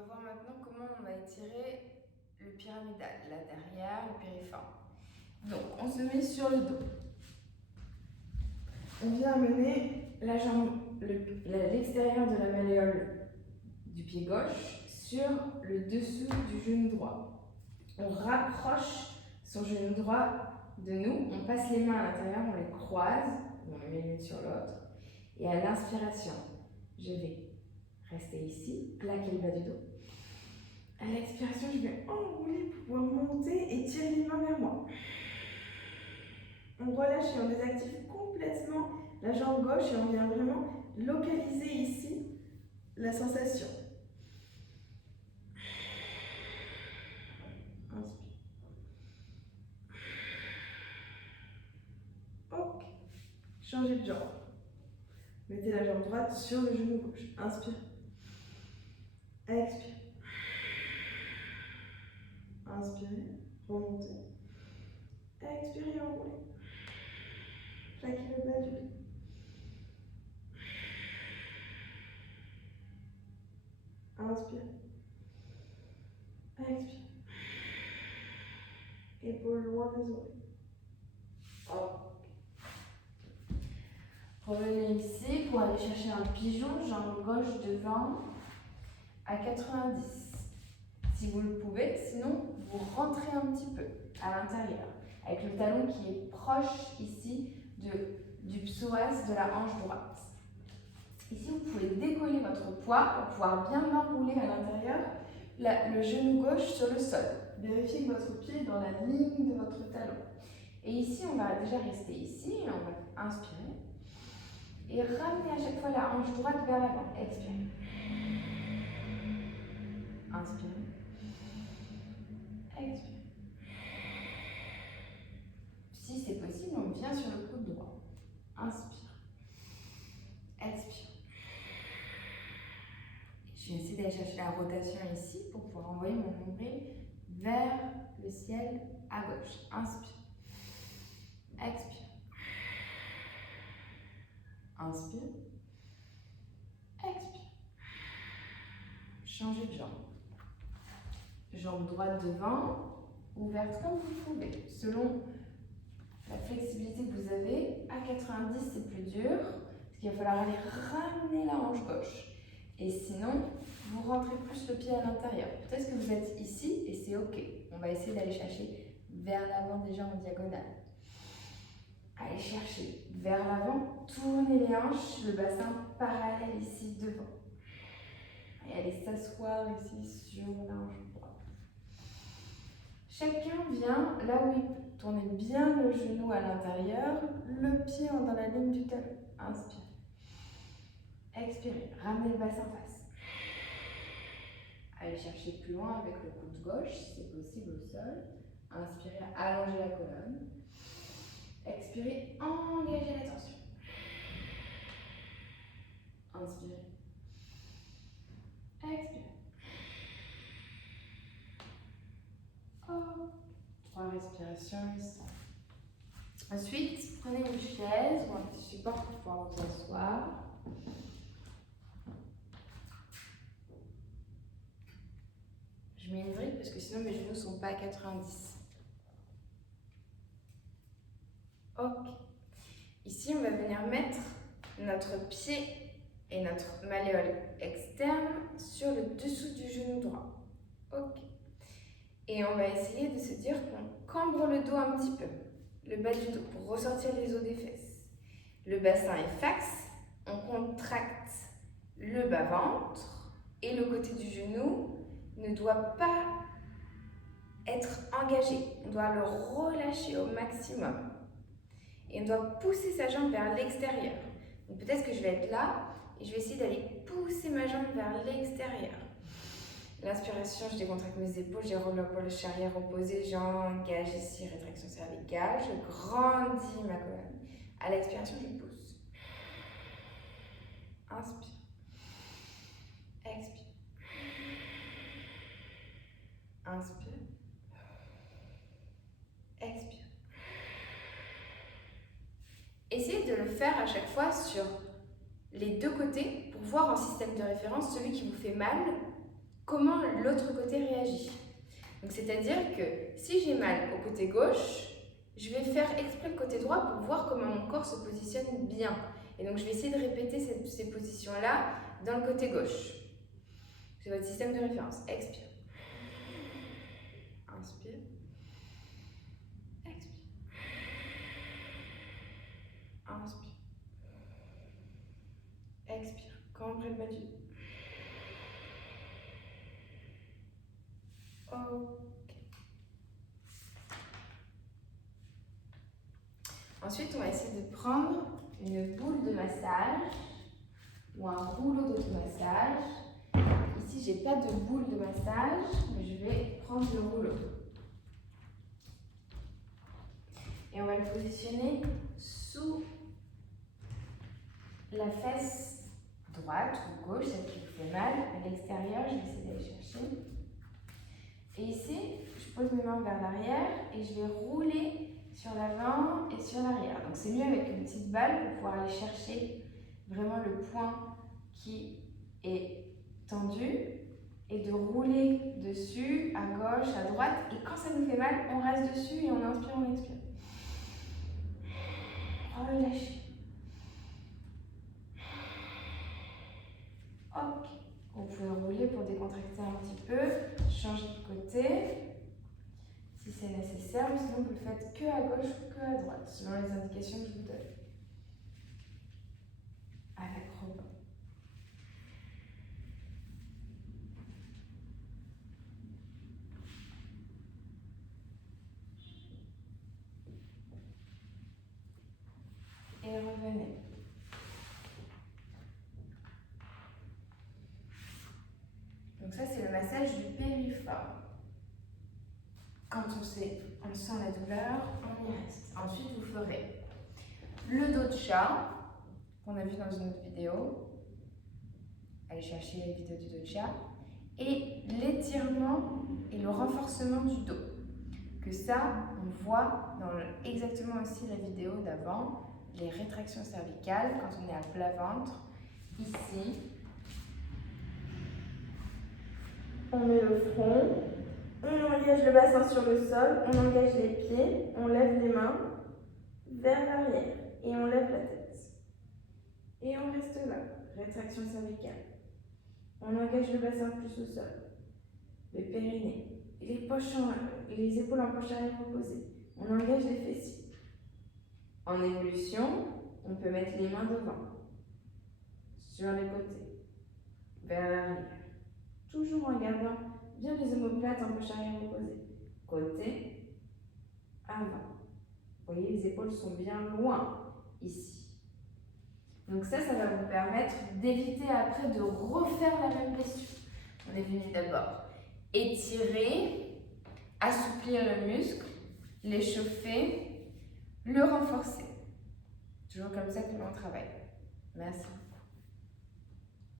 va voir maintenant comment on va étirer le pyramidal, là derrière, le piriforme. Donc, on se met sur le dos. On vient amener la jambe, l'extérieur de la malléole du pied gauche sur le dessous du genou droit. On rapproche son genou droit de nous, on passe les mains à l'intérieur, on les croise, on les met l'une sur l'autre. Et à l'inspiration, je vais rester ici, plaquer le bas du dos. À l'expiration, je vais enrouler pour pouvoir monter et tirer les mains vers moi. On relâche et on désactive complètement la jambe gauche et on vient vraiment localiser ici la sensation. Inspire. Ok. Changez de jambe. Mettez la jambe droite sur le genou gauche. Inspire. Expire. Inspirez. Remontez. Expirez, enroulez. Plaquez le bas du dos. Inspire. Expire. Épaules loin des oreilles. Hop. Revenez ici pour aller chercher un pigeon, jambe gauche devant, à 90. Si vous le pouvez, sinon vous rentrez un petit peu à l'intérieur, avec le talon qui est proche ici du psoas de la hanche droite. Ici, vous pouvez décoller votre poids pour pouvoir bien l'enrouler à l'intérieur, le genou gauche sur le sol. Vérifiez que votre pied est dans la ligne de votre talon. Et ici, on va déjà rester ici, et on va inspirer. Et ramener à chaque fois la hanche droite vers l'avant. Expirez. Inspirez. Expirez. Si c'est possible, on vient sur le coude droit. Inspire. Expire. Je vais essayer d'aller chercher la rotation ici pour pouvoir envoyer mon nombril vers le ciel à gauche. Inspire. Expire. Inspire. Expire. Changez de jambe. Jambe droite devant, ouverte comme vous pouvez. Selon la flexibilité que vous avez, à 90 c'est plus dur, parce qu'il va falloir aller ramener la hanche gauche. Et sinon, vous rentrez plus le pied à l'intérieur. Peut-être que vous êtes ici et c'est ok. On va essayer d'aller chercher vers l'avant déjà en diagonale. Allez chercher vers l'avant, tournez les hanches, le bassin parallèle ici devant. Et allez s'asseoir ici sur la hanche droite. Chacun vient là où il peut. Tournez bien le genou à l'intérieur, le pied dans la ligne du talon. Inspire. Expirez, ramenez le bassin en face. Allez chercher plus loin avec le coude gauche, si c'est possible au sol. Inspirez, allongez la colonne. Expirez, engagez la tension. Inspirez. Expirez. Oh. 3 respirations ici. Ensuite, prenez une chaise ou un petit support pour pouvoir vous asseoir. Je mets une brique parce que sinon mes genoux ne sont pas à 90. Ok. Ici, on va venir mettre notre pied et notre malléole externe sur le dessous du genou droit. Ok. Et on va essayer de se dire qu'on cambre le dos un petit peu, le bas du dos, pour ressortir les os des fesses. Le bassin est fax, on contracte le bas-ventre et le côté du genou ne doit pas être engagé. On doit le relâcher au maximum. Et on doit pousser sa jambe vers l'extérieur. Donc peut-être que je vais être là et je vais essayer d'aller pousser ma jambe vers l'extérieur. L'inspiration, je décontracte mes épaules, j'ai l'épaule arrière opposée, j'engage ici, rétraction cervicale, je grandis ma colonne. À l'expiration, je pousse. Inspire. Expire. Inspire. Expire. Essayez de le faire à chaque fois sur les deux côtés pour voir en système de référence celui qui vous fait mal comment l'autre côté réagit. Donc c'est-à-dire que si j'ai mal au côté gauche, je vais faire exprès le côté droit pour voir comment mon corps se positionne bien. Et donc je vais essayer de répéter ces positions-là dans le côté gauche. C'est votre système de référence. Expire. Inspire. Expire. Inspire. Expire. Quand on prend le bas du dos. Ok. Ensuite, on va essayer de prendre une boule de massage ou un rouleau d'automassage. Ici, j'ai pas de boule de massage, mais je vais prendre le rouleau. Et on va le positionner sous la fesse droite ou gauche, celle qui vous fait mal. À l'extérieur, je vais essayer d'aller chercher. Et ici, je pose mes mains vers l'arrière et je vais rouler sur l'avant et sur l'arrière. Donc c'est mieux avec une petite balle pour pouvoir aller chercher vraiment le point qui est tendu et de rouler dessus, à gauche, à droite. Et quand ça nous fait mal, on reste dessus et on inspire, on expire. Relâchez. Ok. Vous pouvez rouler pour décontracter un petit peu, changer de côté si c'est nécessaire, mais sinon vous le faites que à gauche ou que à droite, selon les indications que je vous donne. Avec Robin. Et revenez. Donc ça, c'est le massage du périforme. Quand on sent la douleur, on y reste. Ensuite, vous ferez le dos de chat, qu'on a vu dans une autre vidéo. Allez chercher les vidéos du dos de chat. Et l'étirement et le renforcement du dos. Que ça, on voit dans exactement aussi la vidéo d'avant, les rétractions cervicales, quand on est à plat ventre. Ici, on met le front, on engage le bassin sur le sol, on engage les pieds, on lève les mains vers l'arrière et on lève la tête. Et on reste là, rétraction cervicale. On engage le bassin plus au sol, le périnée, les épaules en poche arrière reposées. On engage les fessiers. En évolution, on peut mettre les mains devant, sur les côtés, vers l'arrière. Toujours en gardant bien les omoplates en poche arrière reposée. Côté, avant. Vous voyez, les épaules sont bien loin, ici. Donc ça va vous permettre d'éviter après de refaire la même posture. On est venu d'abord étirer, assouplir le muscle, l'échauffer, le renforcer. Toujours comme ça que l'on travaille. Merci.